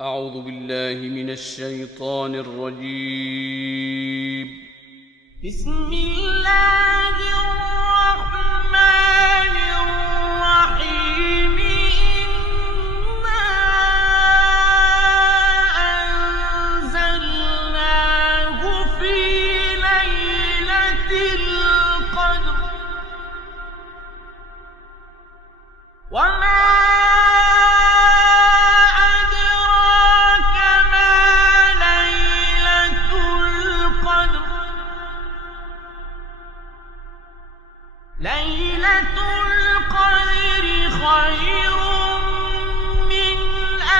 أعوذ بالله من الشيطان الرجيم. بسم الله الرحمن الرحيم. إنا أنزلناه في ليلة القدر وما ليلة القدر خير من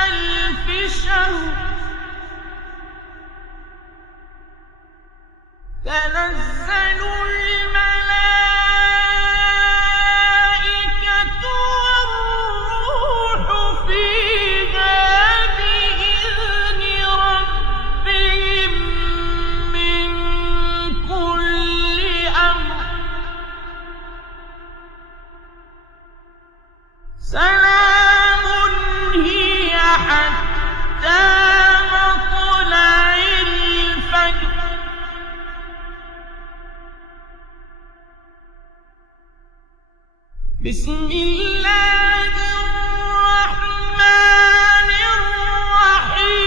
ألف شهر تنزل الملائكة والروح فيها بإذن ربهم من كل أمر سلام هي حتى مطلع الفجر. بسم الله الرحمن الرحيم.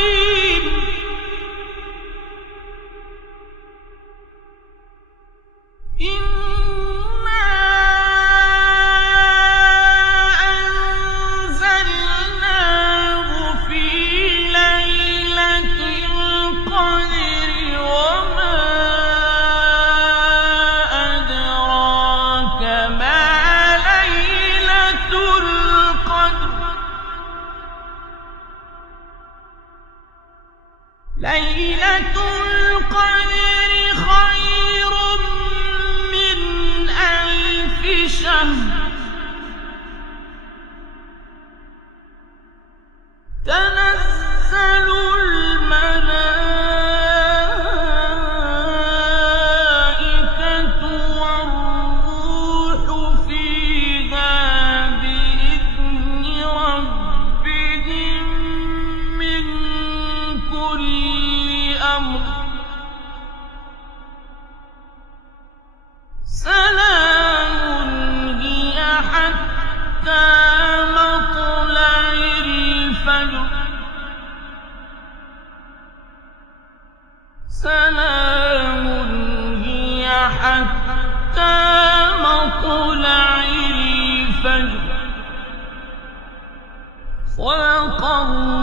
ليلة القدر خير من ألف شهر تنزل الملائكة والروح فيها بإذن ربهم من كل أمر سلام هي حتى مطلع الفجر. سلام هي حتى مطلع الفجر. صدق الله.